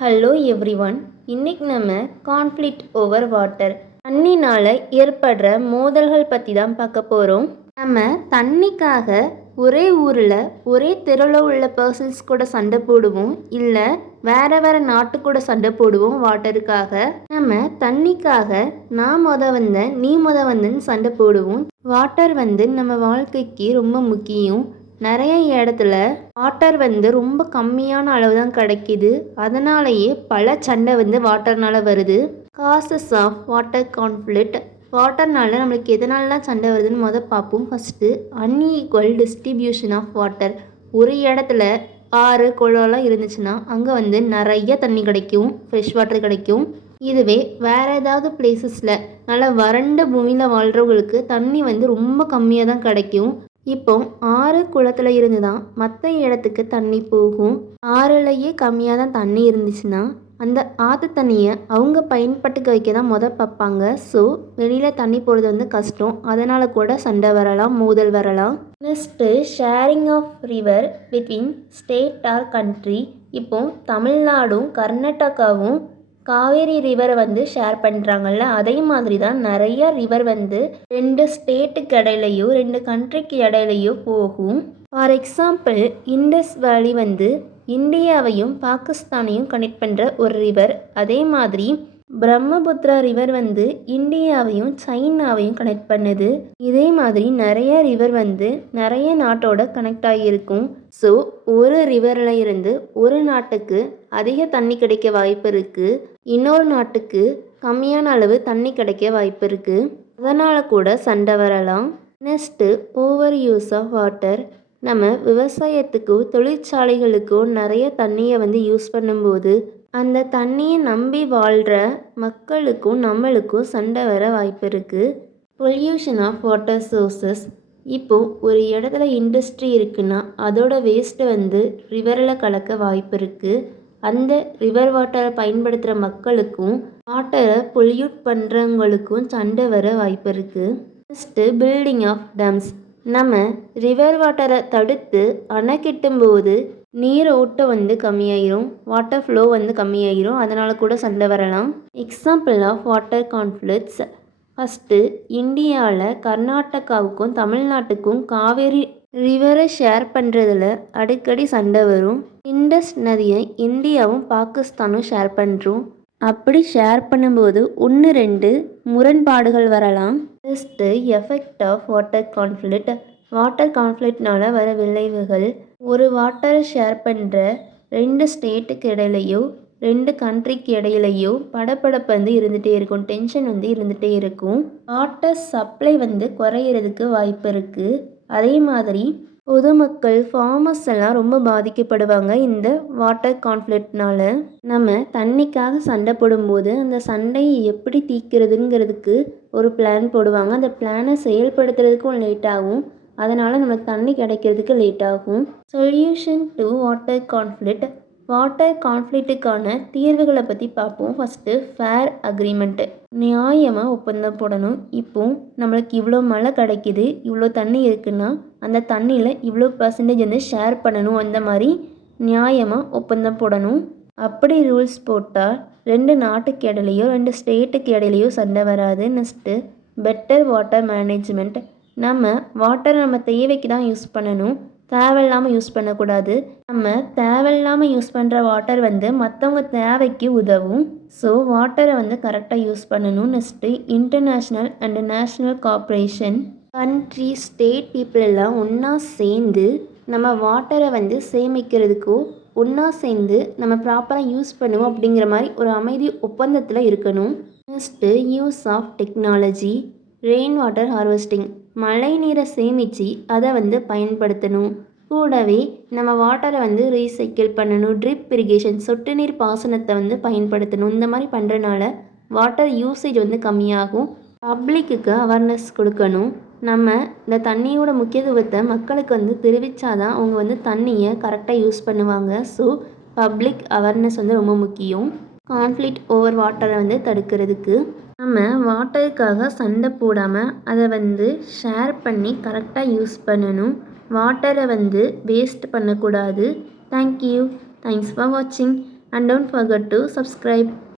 Hello everyone. இன்னைக்கு நம்ம conflict over water தண்ணினால் ஏற்படுற மோதல்கள் பற்றி தான் பார்க்க போகிறோம். நம்ம தண்ணிக்காக ஒரே ஊரில் ஒரே தெருவில் உள்ள பர்சன்ஸ் கூட சண்டை போடுவோம், இல்லை வேறு வேறு நாட்டு கூட சண்டை போடுவோம் வாட்டருக்காக. நம்ம தண்ணிக்காக நான் வந்தேன் நீ வந்தேன்னு சண்டை போடுவோம். வாட்டர் நம்ம வாழ்க்கைக்கு ரொம்ப முக்கியம். நிறைய இடத்துல வாட்டர் ரொம்ப கம்மியான அளவு தான் கிடைக்கிது. அதனாலேயே பல சண்டை வாட்டர்னால வருது. Causes of water conflict. வாட்டர்னால நம்மளுக்கு எதனாலலாம் சண்டை வருதுன்னு பார்ப்போம். First unequal distribution of water. ஒரு இடத்துல ஆறு குளம்லாம் இருந்துச்சுன்னா அங்கே நிறைய தண்ணி கிடைக்கும், ஃப்ரெஷ் வாட்டர் கிடைக்கும். இதுவே வேறு ஏதாவது பிளேசஸில் நல்லா வறண்ட பூமியில் வாழ்கிறவங்களுக்கு தண்ணி ரொம்ப கம்மியாக தான் கிடைக்கும். இப்போ ஆறு குளத்தில் இருந்து தான் மற்ற இடத்துக்கு தண்ணி போகும். ஆறுலையே கம்மியாக தான் தண்ணி இருந்துச்சுன்னா அந்த ஆற்று தண்ணியை அவங்க பயன்பட்டுக்க வைக்க தான் பார்ப்பாங்க. ஸோ வெளியில் தண்ணி போகிறது கஷ்டம். அதனால் கூட சண்டை வரலாம், மோதல் வரலாம். Next sharing of river between state or country. இப்போ தமிழ்நாடும் கர்நாடகாவும் காவேரி ரிவரை ஷேர் பண்ணுறாங்கல்ல, அதே மாதிரி தான் நிறைய ரிவர் ரெண்டு ஸ்டேட்டுக்கு இடையிலையோ ரெண்டு கண்ட்ரிக்கு இடையிலையோ போகும். ஃபார் எக்ஸாம்பிள் இண்டஸ் வேலி இந்தியாவையும் பாகிஸ்தானையும் கனெக்ட் பண்ணுற ஒரு ரிவர். அதே மாதிரி பிரம்மபுத்திரா ரிவர் இந்தியாவையும் சைனாவையும் கனெக்ட் பண்ணுது. இதே மாதிரி நிறைய ரிவர் நிறைய நாட்டோட கனெக்ட் ஆகியிருக்கும். ஸோ ஒரு ரிவரில் இருந்து ஒரு நாட்டுக்கு அதிக தண்ணி கிடைக்க வாய்ப்பு இருக்குது, இன்னொரு நாட்டுக்கு கம்மியான அளவு தண்ணி கிடைக்க வாய்ப்பு இருக்குது. அதனால் கூட சண்டை வரலாம். Next over use of water. நம்ம விவசாயத்துக்கோ தொழிற்சாலைகளுக்கோ நிறைய தண்ணியை யூஸ் பண்ணும்போது அந்த தண்ணியை நம்பி வாழ்கிற மக்களுக்கும் நம்மளுக்கும் சண்டை வர வாய்ப்பு இருக்குது. Pollution of water sources. இப்போது ஒரு இடத்துல இண்டஸ்ட்ரி இருக்குன்னா அதோட வேஸ்ட்டை ரிவரில் கலக்க வாய்ப்பு இருக்குது. அந்த ரிவர் வாட்டரை பயன்படுத்துகிற மக்களுக்கும் வாட்டரை பொல்யூட் பண்ணுறவங்களுக்கும் சண்டை வர வாய்ப்பு இருக்குது. நெக்ஸ்ட்டு பில்டிங் ஆஃப் டேம்ஸ். நம்ம ரிவர் வாட்டரை தடுத்து அணை கட்டும்போது நீர் ஓட்டம் கம்மியாயிரும், வாட்டர் ஃப்ளோ கம்மியாயிரும். அதனால் கூட சண்டை வரலாம். Example of water conflicts. First இந்தியாவில் கர்நாடகாவுக்கும் தமிழ்நாட்டுக்கும் காவேரி ரிவரை ஷேர் பண்ணுறதுல அடிக்கடி சண்டை வரும். இண்டஸ் நதியை இந்தியாவும் பாகிஸ்தானும் ஷேர் பண்ணுறோம். அப்படி ஷேர் பண்ணும்போது 1-2 முரண்பாடுகள் வரலாம். Next effect of water conflict. Water கான்ஃப்ளிக்ட்னால வர விளைவுகள். ஒரு வாட்டரை ஷேர் பண்ணுற ரெண்டு ஸ்டேட்டுக்கு இடையிலையோ ரெண்டு கண்ட்ரிக்கு இடையிலையோ படப்படப்பு இருந்துகிட்டே இருக்கும், டென்ஷன் இருந்துகிட்டே இருக்கும். வாட்டர் சப்ளை குறையிறதுக்கு வாய்ப்பு இருக்குது. அதே மாதிரி பொதுமக்கள் ஃபார்மர்ஸ் எல்லாம் ரொம்ப பாதிக்கப்படுவாங்க இந்த வாட்டர் கான்ஃப்ளிக்ட்னால. நம்ம தண்ணிக்காக சண்டை போடும்போது அந்த சண்டையை எப்படி தீர்க்கிறதுங்கிறதுக்கு ஒரு பிளான் போடுவாங்க. அந்த பிளானை செயல்படுத்துறதுக்கும் லேட் ஆகும். அதனால் நமக்கு தண்ணி கிடைக்கிறதுக்கு லேட் ஆகும். Solution to water conflict. Water கான்ஃப்ளிக்ட்டுக்கான தீர்வுகளை பற்றி பார்ப்போம். First fair agreement. நியாயமாக ஒப்பந்தம் போடணும். இப்போது நம்மளுக்கு இவ்வளோ மழை கிடைக்கிது, இவ்வளோ தண்ணி இருக்குன்னா அந்த தண்ணியில் இவ்வளோ பர்சன்டேஜ் ஷேர் பண்ணணும். அந்த மாதிரி நியாயமாக ஒப்பந்தம் போடணும். அப்படி ரூல்ஸ் போட்டால் ரெண்டு நாட்டுக்கு இடையிலையோ ரெண்டு ஸ்டேட்டுக்கு இடையிலையோ சண்டை வராது. Next better water management. நம்ம வாட்டரை நம்ம தேவைக்கு தான் யூஸ் பண்ணணும், தேவையில்லாமல் யூஸ் பண்ணக்கூடாது. நம்ம தேவையில்லாமல் யூஸ் பண்ணுற வாட்டர் மற்றவங்க தேவைக்கு உதவும். ஸோ வாட்டரை கரெக்டாக யூஸ் பண்ணணும். Next international and national corporation. Country state people எல்லாம் ஒன்றா சேர்ந்து நம்ம வாட்டரை சேமிக்கிறதுக்கோ ஒன்றா சேர்ந்து நம்ம ப்ராப்பராக யூஸ் பண்ணுவோம் அப்படிங்கிற மாதிரி ஒரு அமைதி ஒப்பந்தத்தில் இருக்கணும். Next use of technology. Rain water harvesting. மழை நீரை சேமித்து அதை பயன்படுத்தணும். கூடவே நம்ம வாட்டரை ரீசைக்கிள் பண்ணணும். ட்ரிப் இரிகேஷன், சொட்டு நீர் பாசனத்தை பயன்படுத்தணும். இந்த மாதிரி பண்ணுறனால வாட்டர் யூசேஜ் கம்மியாகும். பப்ளிக்கு அவேர்னஸ் கொடுக்கணும். நம்ம இந்த தண்ணியோட முக்கியத்துவத்தை மக்களுக்கு தெரிவித்தாதான் அவங்க தண்ணியை கரெக்டாக யூஸ் பண்ணுவாங்க. ஸோ பப்ளிக் அவேர்னஸ் ரொம்ப முக்கியம் கான்ஃப்ளிக்ட் ஓவர் வாட்டரை தடுக்கிறதுக்கு. நம்ம வாட்டருக்காக சண்டை போடாமல் அதை ஷேர் பண்ணி கரெக்டாக யூஸ் பண்ணணும். வாட்டரை வேஸ்ட் பண்ணக்கூடாது. தேங்க்யூ. தேங்க்ஸ் ஃபார் வாட்சிங். and don't forget to subscribe.